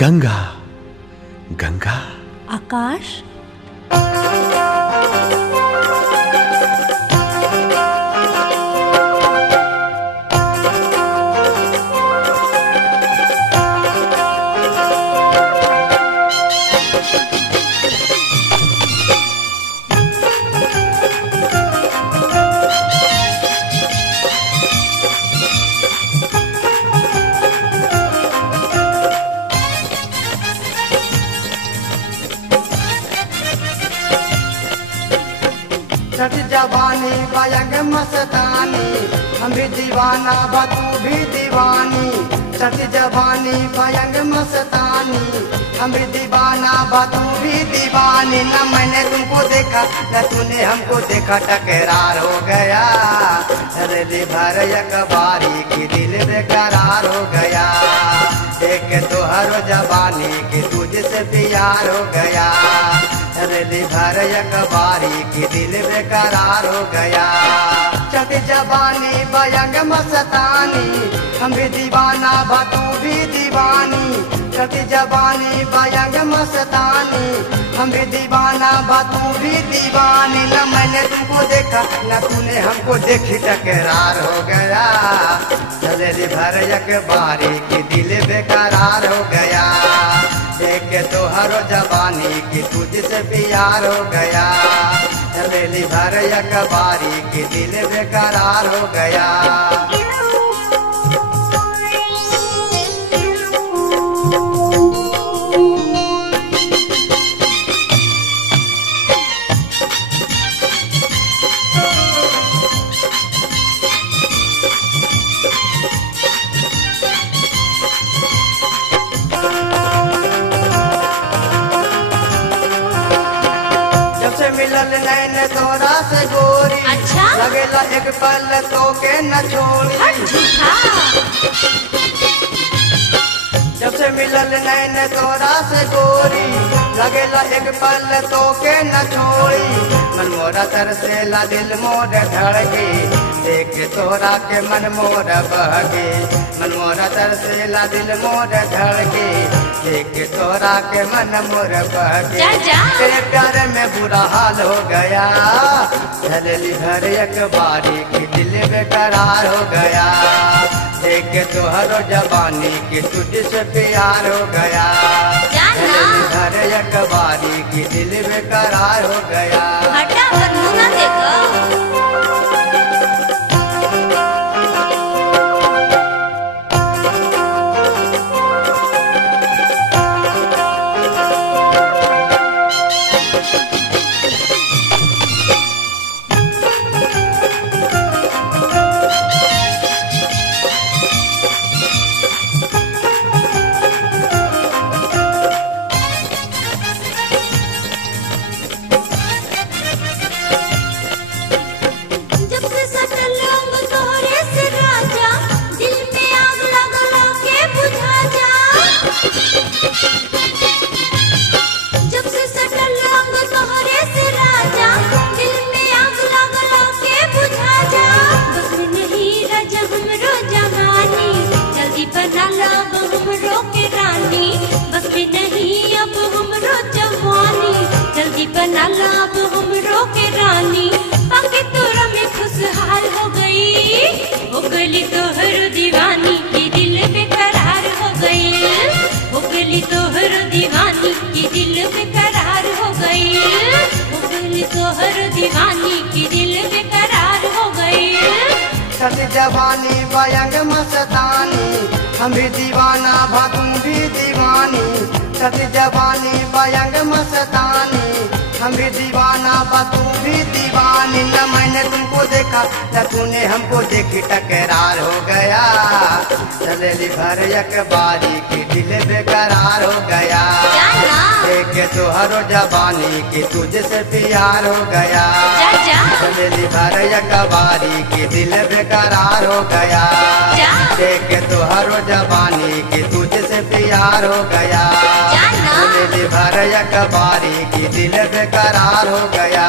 गंगा गंगा आकाश सच जवानी बयंग मस्तानी हम भी दीवाना बतू भी दीवानी। सच जवानी बयंग मस्तानी हम भी दीवाना बतू भी दीवानी। न मैंने तुमको देखा न तूने हमको देखा, टकरार हो गया रेली भर अखबारी की दिल बेकरार हो गया। देख तो हर जवानी की तुझसे प्यार हो गया। रेली भर अखबारी की दिल बेकरार हो गया। चट जवानी बयंग मस्तानी हम भी दीवाना बतू भी दीवानी। चट जवानी बयंग मस्तानी हम भी दीवाना बतू भी दीवानी। न मैंने तुमको देखा न तूने हमको देखी, टकरार हो गया रेली भर अखबारी की दिल बेकरार हो गया। देख तो हर जवानी की तुझसे प्यार हो गया। रेली भर अखबारी की दिल बेकरार हो गया। मिलल नैन तोरा से गोरी, अच्छा लगेला एक पल तो के न छोड़ी। जब से मिलल नैन तोरा से गोरी, लगेला एक पल तो के न छोड़ी। मन मोरा तरसेला दिल मोर धड़के, देख तोरा के मन मोर बहके। मन मोरा तरसेला दिल मोर धड़के, देख तोरा के मन मोर बहके। तेरे प्यार में बुरा हाल हो गया, रेली भर अखबारी की दिल बेकरार हो गया। देख तो हर जवानी की तुझसे प्यार हो गया। रेली भर अखबारी की दिल बेकरार हो गया। हटा बदलू ना देखो। बना लाभ हमरो के रानी, बाकी तोरा में खुशहाल हो गई। हो गली तोहर दीवानी की दिल बेकरार हो गई। हो गली तोहर दीवानी की दिल बेकरार हो गई। हो गली तोहर दीवानी की दिल बेकरार हो गई। सच जवानी बयंग मस्तानी हम भी दीवाना बतू भी दीवानी। सच जवानी बयंग मस्तानी हम भी दीवाना बतू भी दीवानी। न मैंने तुमको देखा न तूने हमको देखी, टकरार हो गया रेली भर अखबारी की दिल बेकरार हो गया। देख तो हर जवानी की तुझसे प्यार हो गया। रेली भर अखबारी की दिल बेकरार हो गया। देख तो हर जवानी की तुझसे प्यार हो गया। रेली भर अखबारी की दिल बेकरार हो गया।